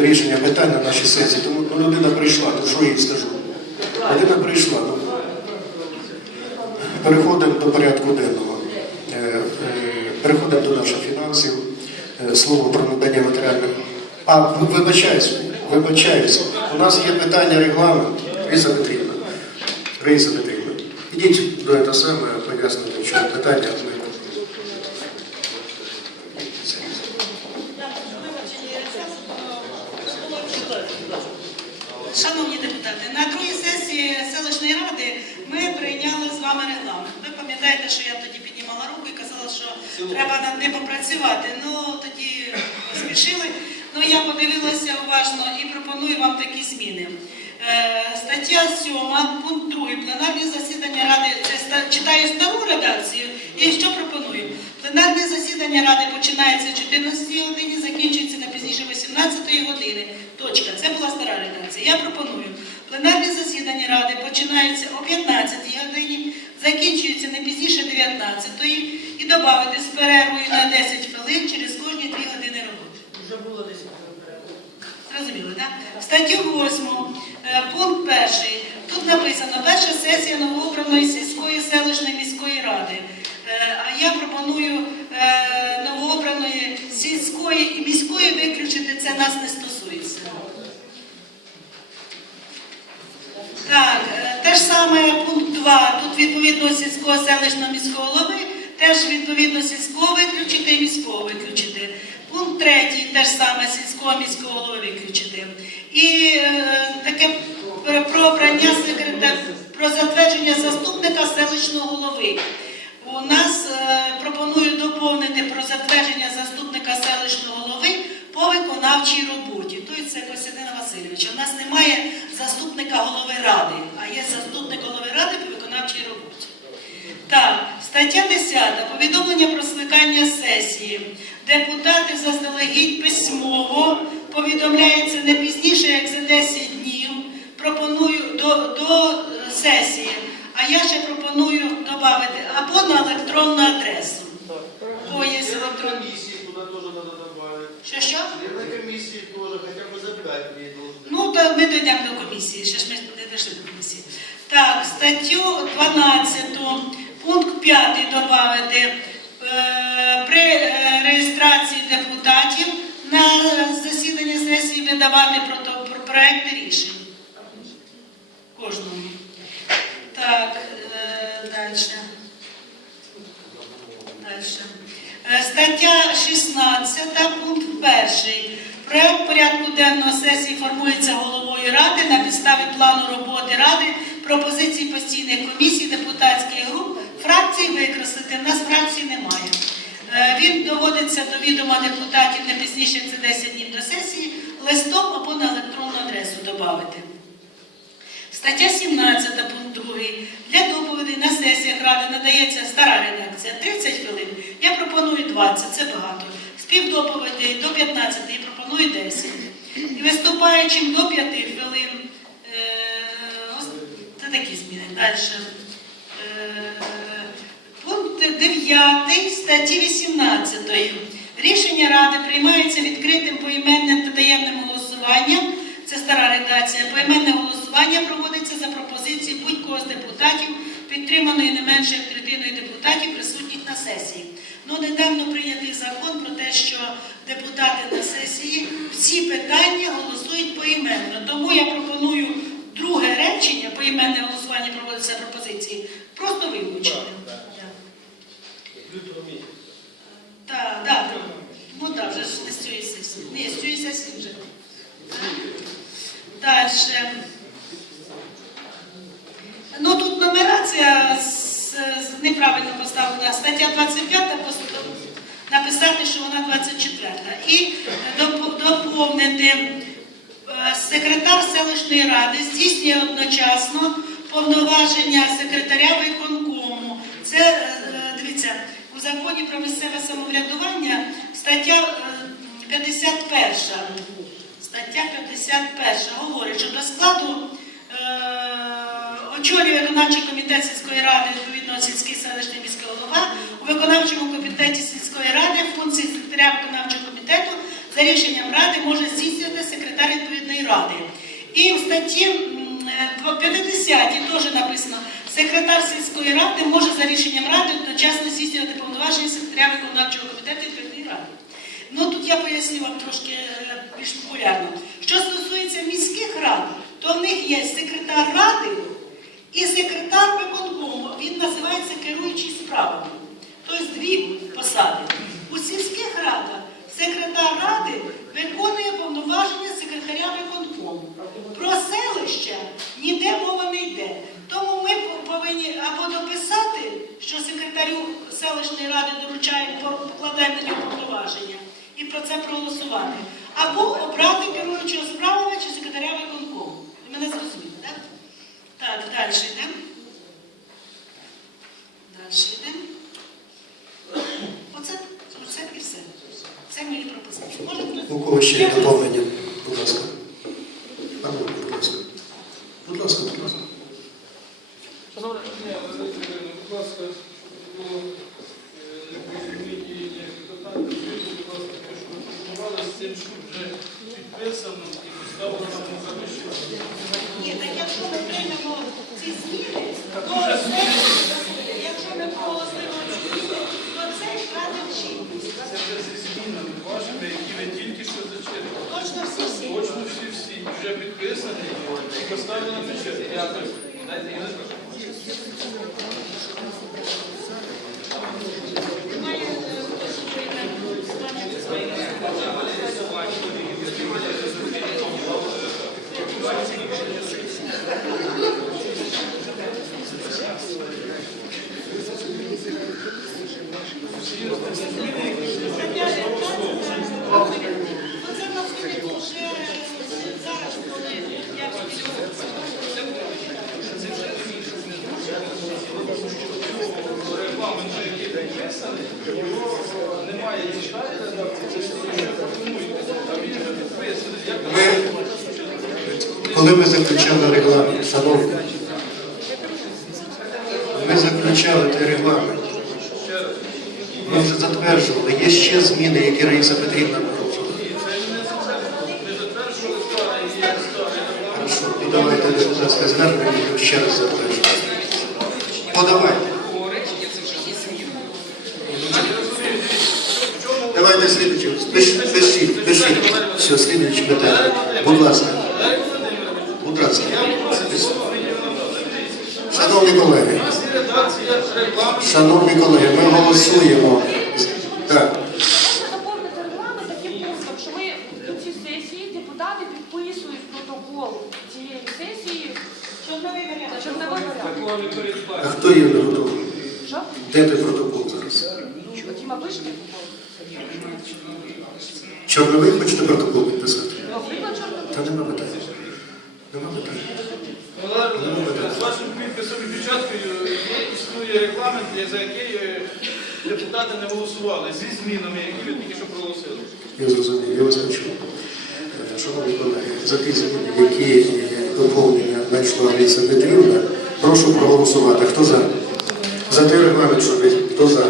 вирішення питань на нашій сесії. Тому ну, людина прийшла, то що їй скажу? Людина прийшла. Ну, переходимо до порядку денного. Е, е, Переходимо до наших фінансів. Е, Слово про надання матеріальних. А, ви- вибачаюсь, вибачаюсь. У нас є питання регламенту. Різа Петрівна. Різа Петрівна. Ідіть до цього саме, пояснити, що питання. Шановні депутати, на другій сесії селищної ради ми прийняли з вами регламент. Ви пам'ятаєте, що я тоді піднімала руку і казала, що треба над ним попрацювати. Ну тоді поспішили. Ну я подивилася уважно і пропоную вам такі зміни. Е, стаття 7, пункт 2. Пленарні засідання ради. Це читаю стару редакцію. І що пропоную? Пленарне засідання ради починається о 14 годині, закінчується не пізніше 18 години. Точка. Це була стара редакція. Я пропоную. Пленарне засідання ради починається о 15 годині, закінчується не пізніше 19-ї і додати з перервою на 10 хвилин через кожні 2 години роботи. Вже було 10 Зрозуміло, так? Статтю 8, е, пункт 1. Тут написано перша сесія новообраної сільської селищної міської ради. Е, А я пропоную е, новообраної сільської і міської виключити, це нас не стосується. Так, е, те ж саме пункт 2. Тут відповідно сільського селищного міського голови, теж відповідно сільського виключити і міського виключити. Пункт 3. теж саме сільського міського голови виключити. І е, таке про обрання секретаря, про затвердження заступника селищного голови. У нас е, пропонують доповнити про затвердження заступника селищного голови по виконавчій роботі. Тобто це Костянтина Васильовича. У нас немає заступника голови ради, а є заступник голови ради по виконавчій роботі. Так, стаття 10. Повідомлення про скликання сесії. Депутати заздалегідь письмово повідомляється не пізніше, як за 10 днів. Пропоную до, до сесії. А я ще пропоную додати або на електронну адресу. О, є Членам електронна. комиссии туда тоже надо добавить. Що що? Члены комиссии тоже хотя бы за 5 дней должны. Ну, то ми дійдемо до комісії, ще ж ми не дійшли до комісії. Так, статтю 12, пункт 5 додати. Е, При е, реєстрації депутатів на засідання сесії видавати прото- про- проекти рішень. Кожному. Так, е, далі. Стаття 16, пункт 1. Проект порядку денного сесії формується головою ради на підставі плану роботи ради, пропозицій постійних комісій, депутатських груп, фракцій викреслити. В нас фракцій немає. Е, Він доводиться до відома депутатів не пізніше за 10 днів до сесії, листом або на електронну адресу додати. Стаття 17, пункт 2. Для доповідей на сесіях ради надається стара редакція 30 хвилин. Я пропоную 20, це багато. Співдоповідей до 15, я пропоную 10. І виступаючим до 5 хвилин. Е, Це такі зміни. Далі. Е, Пункт 9 статті 18. Рішення Ради приймаються відкритим поіменним та таємним голосуванням. Це стара редакція. Поіменне голосування проводиться за пропозицією будь-кого з депутатів, підтриманої не менше як третиною депутатів, присутніх на сесії. Ну, недавно прийнятий закон про те, що депутати на сесії всі питання голосують поіменно. Тому я пропоную друге речення, поіменне голосування проводиться пропозиції, просто вилучити. Так, так. Ну так, вже ж не з цієї сесії. Ні, з цієї сесії вже. Далі. Ну тут нумерація з, з- неправильно поставлена. Стаття 25 пос- написати, що вона 24. І доповнити е, секретар селищної ради здійснює одночасно повноваження секретаря виконкому. Це, е, дивіться, у законі про місцеве самоврядування стаття е, 51. Стаття 51 говорить, що до складу е, очолює виконавчий комітет сільської ради, відповідно сільський селищний міський голова, у виконавчому комітеті сільської ради функції секретаря виконавчого комітету за рішенням ради може здійснювати секретар відповідної ради. І в статті е, 50 теж написано, секретар сільської ради може за рішенням ради одночасно здійснювати повноваження секретаря виконавчого комітету відповідної ради. Ну тут я поясню вам трошки е, більш популярно. Що стосується міських рад, то в них є секретар ради і секретар виконкому. Він називається керуючий справами. Тобто дві посади. У сільських радах секретар ради виконує повноваження секретаря виконкому. Про селище ніде мова не йде. Тому ми повинні або дописати, що секретарю селищної ради доручаємо, покладаємо повноваження і про це проголосувати. Або обрати керуючого справами чи секретаря виконкому. Ви мене зрозуміли, так? Так, далі йдемо. Далі йдемо. Оце, оце і все. Це мої пропозиції. Може хтось? У кого ще є доповнення? Будь ласка. Пане, будь ласка. Будь ласка, будь ласка. Шановні, ні, Леонід Ігорівна, будь ласка, ну, е, непорозуміння і питання, скажіть, будь ласка, те, що ви пропонували з цим, що вже підписано і поставлено на комісію. Ні, так якщо ми приймемо ці зміни, Так то уже це, якщо ми проголосуємо ці зміни, то це втратить чинність. Це вже зі змінами вашими, які ви тільки що зачитали. Точно всі всі. Точно всі-всі, вже підписані і поставлені на печать. Дякую. Дайте, я не скажу. Оце в нас буде вже зараз, коли я підійду. Підписаний, його немає Ми, коли ми заключали регламент, шановні, ми заключали той регламент. Ми вже затверджували. Є ще зміни, які Раїса Петрівна порушила. Хорошо, і давайте депутатське звернення його ще раз затверджувати. Подавайте. Давайте слідчим. Пишіть, пишіть. Все, слідчі питання. Будь ласка. Будь ласка. Шановні колеги, шановні колеги, ми голосуємо. Так. Можна доповнити регламент таким пунктом, що ми до цієї сесії депутати підписують протокол цієї сесії Чорновий варіант. чорновий варіант. А хто є не готовий? Де той протокол зараз? Тіма вишки? Чорновий хочете протокол підписати? Та нема питань. Нема питань. З вашим підписом і печаткою існує регламент, за який е, депутати не голосували зі змінами, які ви тільки що проголосили. Я зрозумів, я вас почув. Е, Шановні колеги, за ті зміни, які е, доповнення знайшла Аліса Петрівна, прошу проголосувати. Хто за? За той регламент, що ви- хто за?